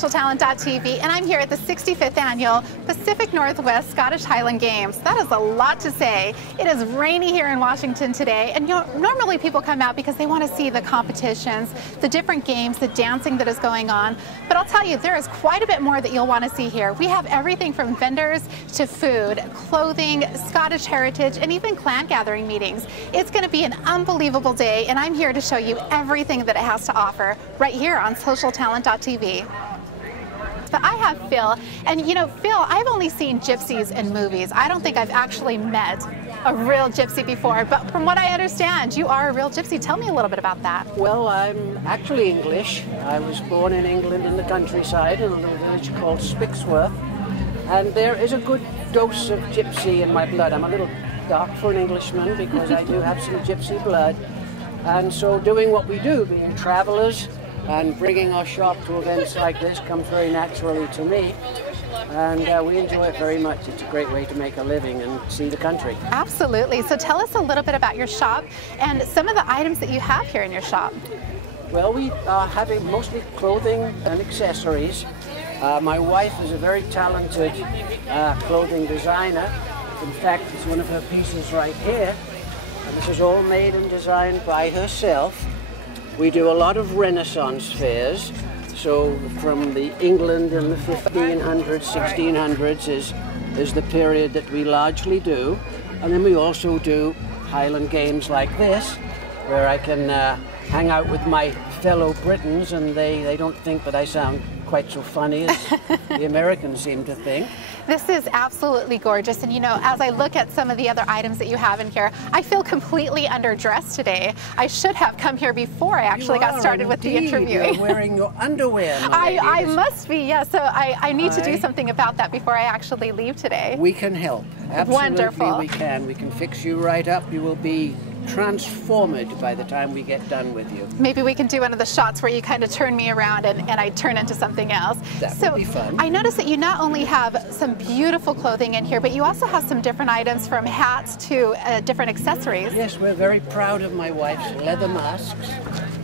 socialtalent.tv, and I'm here at the 65th Annual Pacific Northwest Scottish Highland Games. That is a lot to say. It is rainy here in Washington today, and normally people come out because they want to see the competitions, the different games, the dancing that is going on. But I'll tell you, there is quite a bit more that you'll want to see here. We have everything from vendors to food, clothing, Scottish heritage, and even clan gathering meetings. It's going to be an unbelievable day, and I'm here to show you everything that it has to offer right here on socialtalent.tv. But I have Phil, and you know, Phil, I've only seen gypsies in movies. I don't think I've actually met a real gypsy before, but from what I understand, you are a real gypsy. Tell me a little bit about that. Well, I'm actually English. I was born in England in the countryside in a little village called Spixworth, and there is a good dose of gypsy in my blood. I'm a little dark for an Englishman because I do have some gypsy blood, and so doing what we do, being travelers, and bringing our shop to events like this comes very naturally to me, and we enjoy it very much. It's a great way to make a living and see the country. Absolutely. So tell us a little bit about your shop and some of the items that you have here in your shop. Well, we are having mostly clothing and accessories. My wife is a very talented clothing designer. In fact, it's one of her pieces right here, and this is all made and designed by herself. We do a lot of Renaissance fairs, so from the England in the 1500s, 1600s is the period that we largely do. And then we also do Highland games like this, where I can hang out with my fellow Britons, and they don't think that I sound quite so funny as the Americans seem to think. This is absolutely gorgeous, and you know, as I look at some of the other items that you have in here, I feel completely underdressed today. I should have come here before I actually got started with the interview. You're wearing your underwear, I must be, yeah, so I need to do something about that before I actually leave today. We can help. Absolutely. Wonderful. We can. We can fix you right up. You will be transformed by the time we get done with you. Maybe we can do one of the shots where you kind of turn me around and I turn into something else. That would be fun. I noticed that you not only have some beautiful clothing in here, but you also have some different items, from hats to different accessories. Yes, we're very proud of my wife's leather masks.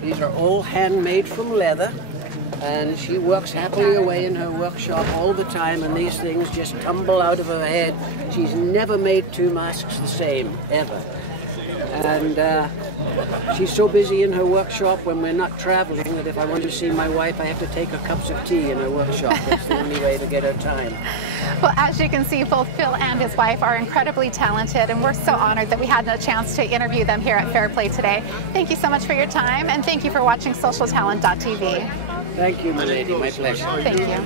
These are all handmade from leather, and she works happily away in her workshop all the time, and these things just tumble out of her head. She's never made two masks the same, ever. And she's so busy in her workshop when we're not traveling that if I want to see my wife, I have to take her cups of tea in her workshop. That's the only way to get her time. Well, as you can see, both Phil and his wife are incredibly talented, and we're so honored that we had a chance to interview them here at Fair Play today. Thank you so much for your time, and thank you for watching socialtalent.tv. Thank you, my lady. My pleasure. Thank you.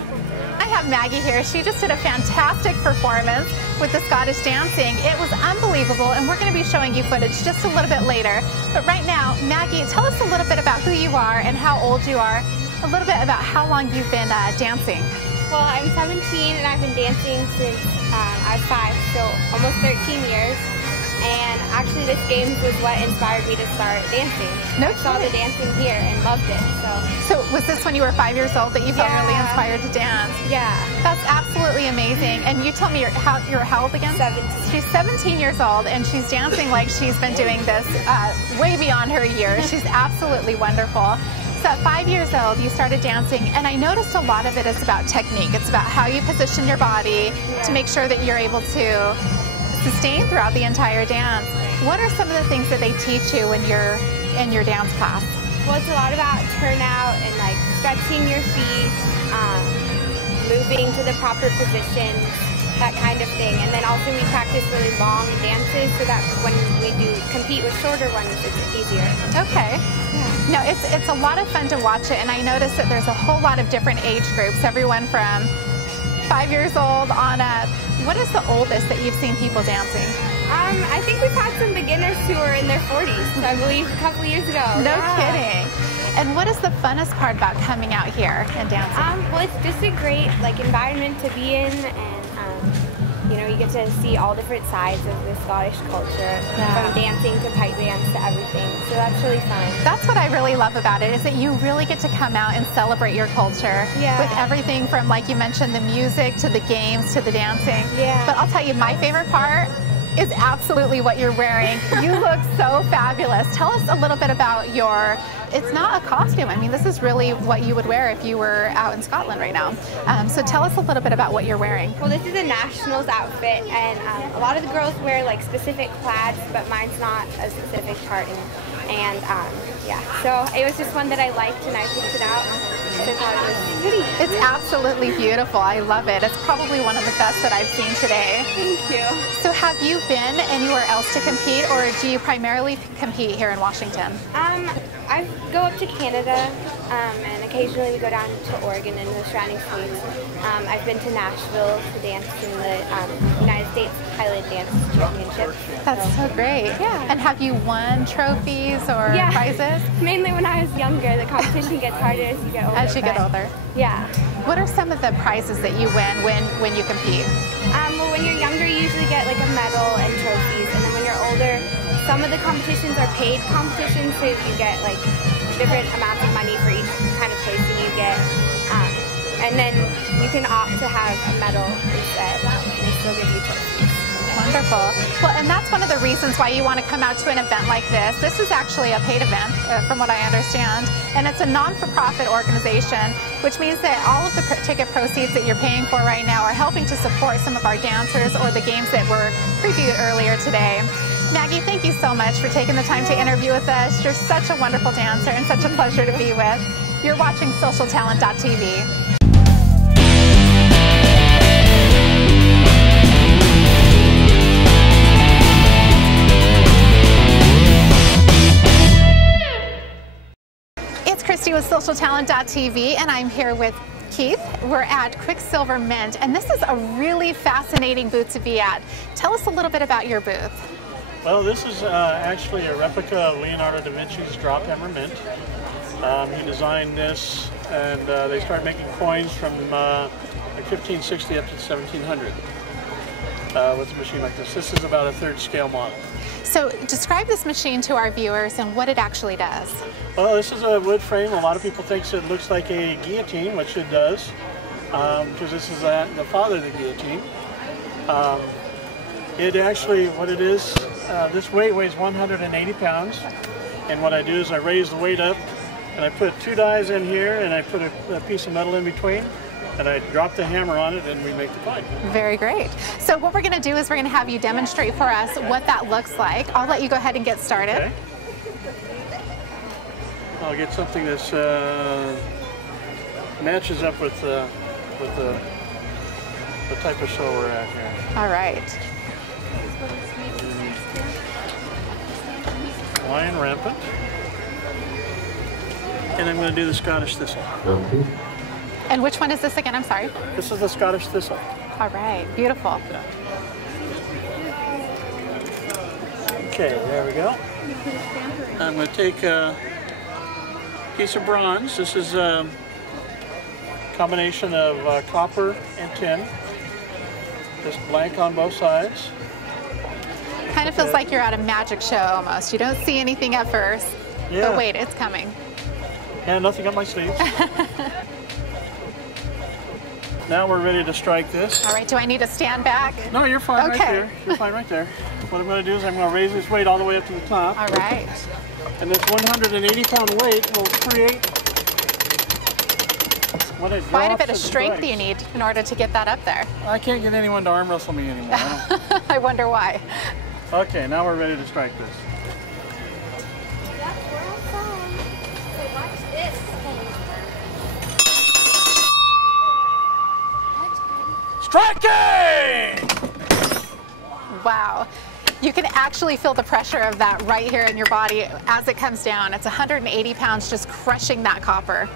I have Maggie here. She just did a fantastic performance with the Scottish dancing. It was unbelievable, and we're going to be showing you footage just a little bit later. But right now, Maggie, tell us a little bit about who you are and how old you are, a little bit about how long you've been dancing. Well, I'm 17 and I've been dancing since I was 5, so almost 13 years. And actually this game was what inspired me to start dancing. I saw the dancing here and loved it. So was this when you were 5 years old that you felt really inspired to dance? Yeah. That's absolutely amazing. And you told me you're how old again? 17. She's 17 years old, and she's dancing like she's been doing this way beyond her years. She's absolutely wonderful. So at 5 years old, you started dancing, and I noticed a lot of it is about technique. It's about how you position your body to make sure that you're able to sustain throughout the entire dance. What are some of the things that they teach you when you're in your dance class? Well, it's a lot about turnout and like stretching your feet, moving to the proper positions, that kind of thing. And then also we practice really long dances so that when we do compete with shorter ones, it's easier. Okay. Yeah. No, it's a lot of fun to watch it, and I noticed that there's a whole lot of different age groups, everyone from 5 years old on up. What is the oldest that you've seen people dancing? I think we've had some beginners who are in their 40s, I believe, a couple years ago. No kidding. And what is the funnest part about coming out here and dancing? Well, it's just a great environment to be in, and you know, you get to see all different sides of the Scottish culture, from dancing to pipe dance to everything. So that's really fun. That's what I really love about it, is that you really get to come out and celebrate your culture with everything from, like you mentioned, the music to the games to the dancing. Yeah. But I'll tell you, my favorite part is absolutely what you're wearing. You look so fabulous. Tell us a little bit about your it's not a costume. I mean, this is really what you would wear if you were out in Scotland right now. So tell us a little bit about what you're wearing. Well, this is a nationals outfit, and a lot of the girls wear like specific plaids, but mine's not a specific tartan. And yeah, so it was just one that I liked, and I picked it out. So I thought it was pretty. It's absolutely beautiful. I love it. It's probably one of the best that I've seen today. Thank you. So have you been anywhere else to compete, or do you primarily compete here in Washington? I go up to Canada, and occasionally we go down to Oregon and the surrounding states. I've been to Nashville to dance in the United States Highland Dance Championship. That's so great. Yeah. And have you won trophies or Yeah. prizes? Mainly when I was younger. The competition gets harder as you get older. As you get older. Yeah. What are some of the prizes that you win when you compete? Well, when you're younger, you usually get like a medal and trophies, and then when you're older, some of the competitions are paid competitions, so you get like different amounts of money for each kind of placing you get, and then you can opt to have a medal instead, and they still give you trophies. Wonderful. Well, and that's one of the reasons why you want to come out to an event like this. This is actually a paid event, from what I understand, and it's a non-for-profit organization, which means that all of the ticket proceeds that you're paying for right now are helping to support some of our dancers or the games that were previewed earlier today. Maggie, thank you so much for taking the time to interview with us. You're such a wonderful dancer and such a pleasure to be with. You're watching SocialTalent.tv. With SocialTalent.tv, and I'm here with Keith. We're at Quicksilver Mint, and this is a really fascinating booth to be at. Tell us a little bit about your booth. Well, this is actually a replica of Leonardo da Vinci's drop hammer mint. He designed this, and they started making coins from like 1560 up to 1700 with a machine like this. This is about a third scale model. So describe this machine to our viewers and what it actually does. Well, this is a wood frame. A lot of people think it looks like a guillotine, which it does, because this is the father of the guillotine. It actually, what it is, this weight weighs 180 pounds, and what I do is I raise the weight up, and I put two dies in here, and I put a piece of metal in between, and I drop the hammer on it, and we make the coin. Very great. So what we're going to do is we're going to have you demonstrate for us what that looks like. I'll let you go ahead and get started. Okay. I'll get something that's matches up with the type of show we're at here. All right. Lion rampant, and I'm going to do the Scottish thistle. And which one is this again? I'm sorry. This is the Scottish thistle. All right, beautiful. Okay, there we go. I'm going to take a piece of bronze. This is a combination of copper and tin. Just blank on both sides. Kind of feels like you're at a magic show almost. You don't see anything at first, but wait, it's coming. And nothing on my sleeves. Now we're ready to strike this. All right, do I need to stand back? No, you're fine right there. You're fine right there. What I'm going to do is I'm going to raise this weight all the way up to the top. All right. And this 180-pound weight will create what it quite a bit of strength you need in order to get that up there. I can't get anyone to arm wrestle me anymore. I wonder why. Okay, now we're ready to strike this. Striking! Wow. You can actually feel the pressure of that right here in your body as it comes down. It's 180 pounds just crushing that copper.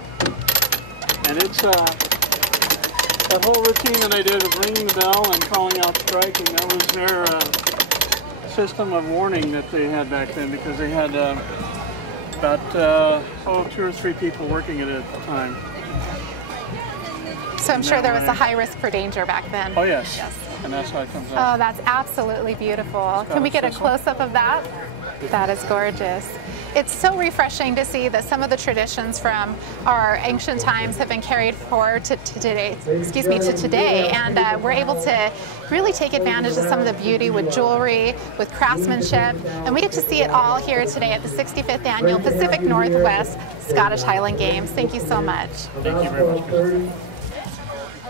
And it's that whole routine that I did of ringing the bell and calling out striking, that was their system of warning that they had back then, because they had about 2 or 3 people working at it at the time. So I'm sure there was a high risk for danger back then. Oh yes. Yes. And that's how it comes out. Oh, that's absolutely beautiful. Can we get a close-up of that? That is gorgeous. It's so refreshing to see that some of the traditions from our ancient times have been carried forward to today, and we're able to really take advantage of some of the beauty with jewelry, with craftsmanship, and we get to see it all here today at the 65th Annual Pacific Northwest Scottish Highland Games. Thank you so much. Thank you very much, Christy.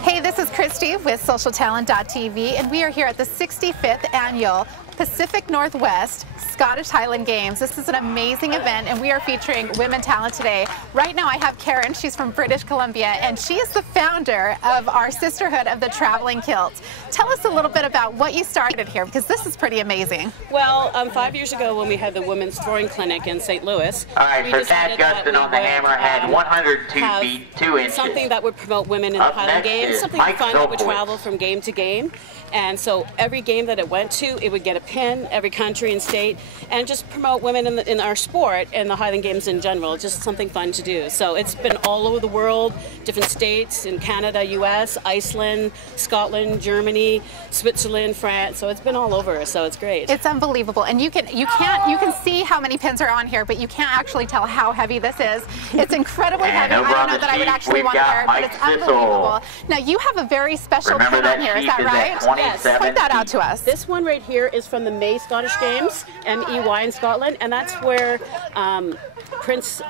Hey, this is Christy with SocialTalent.tv, and we are here at the 65th Annual Pacific Northwest Scottish Highland Games. This is an amazing event, and we are featuring women talent today. Right now I have Karen. She's from British Columbia, and she is the founder of our Sisterhood of the Traveling Kilt. Tell us a little bit about what you started here, because this is pretty amazing. Well, 5 years ago when we had the women's throwing clinic in St. Louis, all right, so Tad Gustin on the hammerhead, 102 feet 2 inches. Something that would promote women in the Highland Games, something fun that would travel from game to game. And so every game that it went to, it would get a pin, every country and state, and just promote women in our sport and the Highland Games in general. Just something fun to do. So it's been all over the world, different states, in Canada, US, Iceland, Scotland, Germany, Switzerland, France. So it's been all over, so it's great. It's unbelievable. And you can see how many pins are on here, but you can't actually tell how heavy this is. It's incredibly heavy. I don't know that I would actually want to wear it, but it's unbelievable. Now you have a very special pin on here, is that right? Yes. Point that out to us. This one right here is from the May Scottish Games, MEY in Scotland, and that's where Prince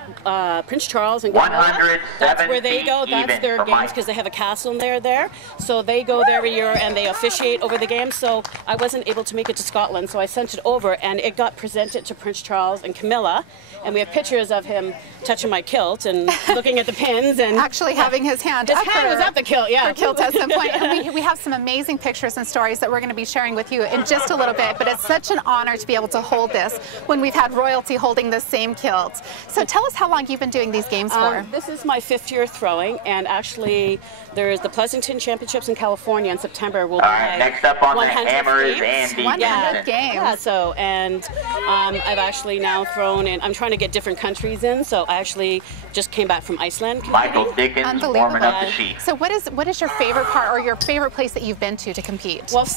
Charles and Camilla, that's where they go. That's their games because they have a castle in there. So they go there every year and they officiate over the games. So I wasn't able to make it to Scotland, so I sent it over, and it got presented to Prince Charles and Camilla. And we have pictures of him touching my kilt and looking at the pins and actually having his hand. His hand was at the kilt, yeah. For kilt at some point. And we have some amazing pictures and stories that we're going to be sharing with you in just a little bit. But it's such an honor to be able to hold this when we've had royalty holding the same kilt. So tell us how long you've been doing these games for. This is my 5th year throwing, and actually there's the Pleasanton Championships in California in September. We'll next up on the hammers and the 100 games. Yeah, so, and I've actually now thrown in, I'm trying to get different countries in, so I actually just came back from Iceland. Michael Dickens warming up the sheet. So what is your favorite part or your favorite place that you've been to compete? Well,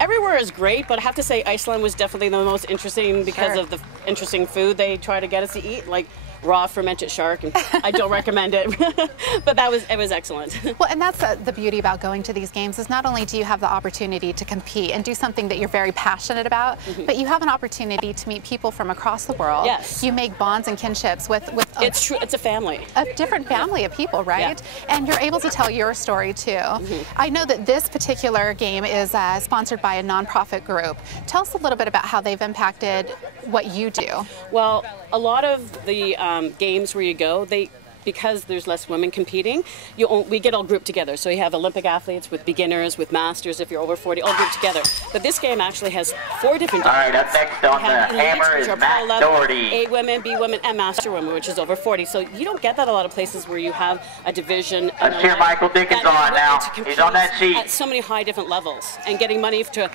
everywhere is great, but I have to say Iceland was definitely the most interesting because of the interesting food they try to get us to eat, like raw fermented shark, and I don't recommend it, but it was excellent. Well, and that's the beauty about going to these games is not only do you have the opportunity to compete and do something that you're very passionate about, but you have an opportunity to meet people from across the world. Yes. You make bonds and kinships with it's true. It's a family. A different family of people, right? Yeah. And you're able to tell your story too. I know that this particular game is sponsored by a nonprofit group. Tell us a little bit about how they've impacted what you do. Well, a lot of the games where you go, because there's less women competing, we get all grouped together. So you have Olympic athletes with beginners, with masters, if you're over 40, all grouped together. But this game actually has 4 different divisions. All right, up next on the hammer is Matt Doherty. A women, B women, and master women, which is over 40. So you don't get that a lot of places where you have a division. Let's hear Michael Dickens on now. He's on that sheet. At so many high different levels and getting money to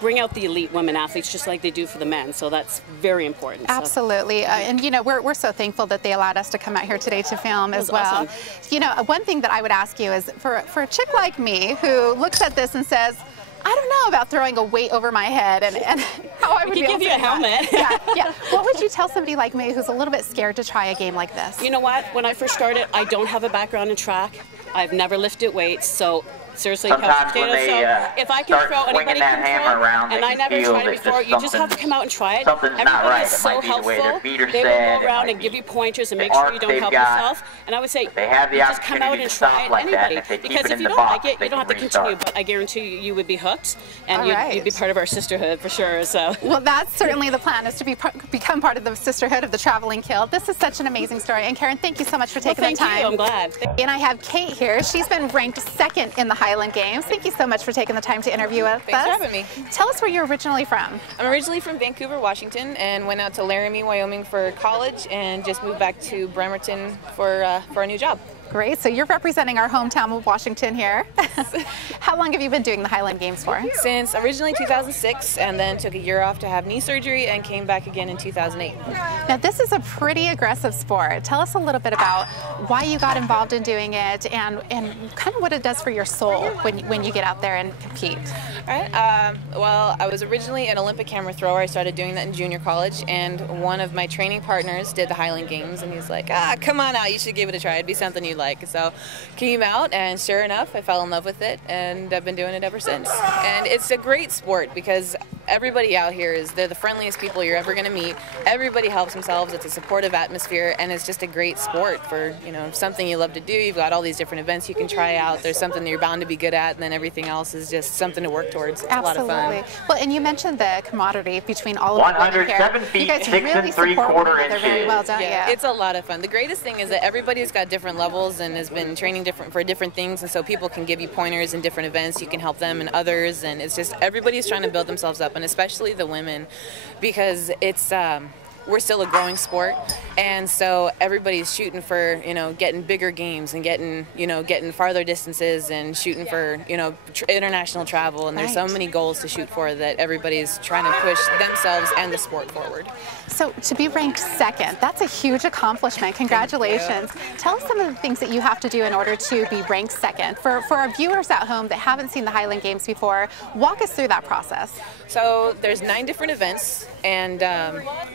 bring out the elite women athletes just like they do for the men. So that's very important. Absolutely. And we're so thankful that they allowed us to come out here today to film as well. Awesome. One thing that I would ask you is for a chick like me who looks at this and says, I don't know about throwing a weight over my head and how I would give you a helmet. Yeah. What would you tell somebody like me who's a little bit scared to try a game like this? You know what? When I first started, I don't have a background in track. I've never lifted weights, so seriously, sometimes when they if I can throw, anybody can throw, and I never tried it before. You just have to come out and try it. Something's not right. It might be the way their feet are set. They will go around and give you pointers and make sure you don't help yourself. And I would say, they have the just come out and try it. Anybody, because if you don't like it, you don't have to continue. But I guarantee you would be hooked, and you'd be part of our sisterhood for sure. So. Well, that's certainly the plan, is to become part of the Sisterhood of the Traveling Kilt. This is such an amazing story. And Karen, thank you so much for taking the time. Thank you. I'm glad. And I have Kate here. She's been ranked 2nd in the Highland Games. Thank you so much for taking the time to interview us. Thanks for having me. Tell us where you're originally from. I'm originally from Vancouver, Washington, and went out to Laramie, Wyoming for college, and just moved back to Bremerton for a new job. Great. So you're representing our hometown of Washington here. How long have you been doing the Highland Games for? Since originally 2006, and then took a year off to have knee surgery and came back again in 2008. Now this is a pretty aggressive sport. Tell us a little bit about why you got involved in doing it and kind of what it does for your soul when you get out there and compete. All right. Well, I was originally an Olympic hammer thrower. I started doing that in junior college, and one of my training partners did the Highland Games, and he's like, come on out, you should give it a try. It'd be something you'd like. So came out, and sure enough, I fell in love with it, and I've been doing it ever since. And it's a great sport because everybody out here they're the friendliest people you're ever going to meet. Everybody helps themselves. It's a supportive atmosphere, and it's just a great sport for, something you love to do. You've got all these different events you can try out. There's something that you're bound to be good at, and then everything else is just something to work towards. It's Absolutely. a lot of fun. Well, and you mentioned the camaraderie between all of the women here. 107 feet, you guys 6 really 3/4 inches. Very well, don't Yeah, you? it's a lot of fun. The greatest thing is that everybody's got different levels and has been training for different things, and so people can give you pointers in different events. You can help them in others, and it's just everybody's trying to build themselves up, and especially the women, because it's we're still a growing sport, and so everybody's shooting for getting bigger games and getting farther distances and shooting for international travel, and there's so many goals to shoot for that everybody's trying to push themselves and the sport forward. So to be ranked second, that's a huge accomplishment. Congratulations. Tell us some of the things that you have to do in order to be ranked second. For our viewers at home that haven't seen the Highland Games before, walk us through that process. So there's 9 different events, and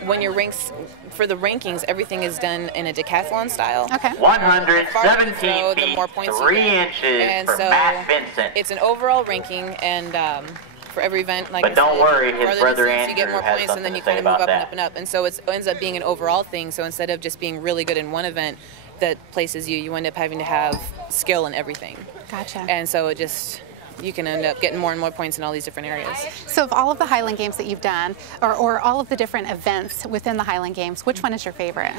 when you're ranked for the rankings, everything is done in a decathlon style. Okay. 117 throw, feet, the more points 3 inches and for so Matt Vincent. It's an overall ranking, and for every event, like But I don't said, worry, his farther brother distance, you get Andrew more has points, and then something you to say kind of move about up and that. up and up. And so it ends up being an overall thing. So instead of just being really good in one event that places you end up having to have skill in everything. Gotcha. And so you can end up getting more and more points in all these different areas. So of all of the Highland Games that you've done, or all of the different events within the Highland Games, which one is your favorite?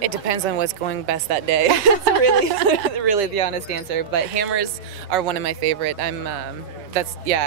It depends on what's going best that day. It's really the honest answer. But hammers are one of my favorite. I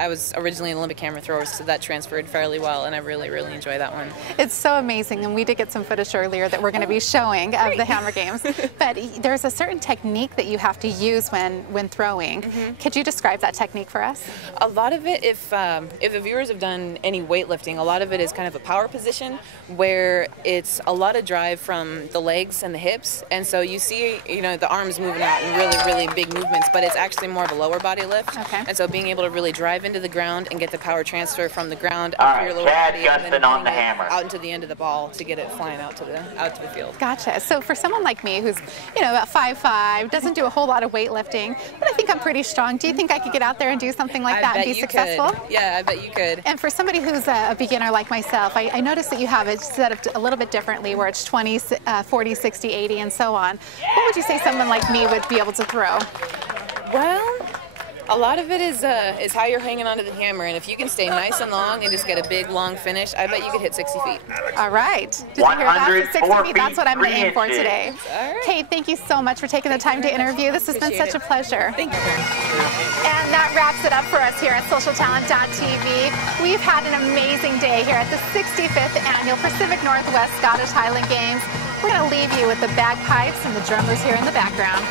was originally an Olympic hammer thrower, so that transferred fairly well, and I really enjoy that one. It's so amazing, and we did get some footage earlier that we're going to be showing of the hammer games. But there's a certain technique that you have to use when throwing. Could you describe that technique for us? A lot of it, if the viewers have done any weightlifting, a lot of it is kind of a power position where it's a lot of drive from the legs and the hips, and so you see the arms moving out in really big movements, but it's actually more of a lower body lift. Okay. And so being able to really drive into the ground and get the power transfer from the ground All up right, to your lower Chad body, and Gustin then on the getting it hammer. out into the end of the ball to get it flying out to the field. Gotcha. So for someone like me who's about 5'5", doesn't do a whole lot of weightlifting, but I think I'm pretty strong. Do you think I could get out there and do something like that and be successful? Could. Yeah, I bet you could. And for somebody who's a beginner like myself, I noticed that you have it set up a little bit differently, where it's 20, 40, 60, 80, and so on. What would you say someone like me would be able to throw? Well, a lot of it is how you're hanging onto the hammer, and if you can stay nice and long and just get a big long finish, I bet you could hit 60 feet. All right. Did you hear that? 60 feet. That's what I'm going to aim for today. All right. Kate, thank you so much for taking the time to interview. This has been such a pleasure. Thank you. And that wraps it up for us here at socialtalent.tv. We've had an amazing day here at the 65th Annual Pacific Northwest Scottish Highland Games. We're going to leave you with the bagpipes and the drummers here in the background.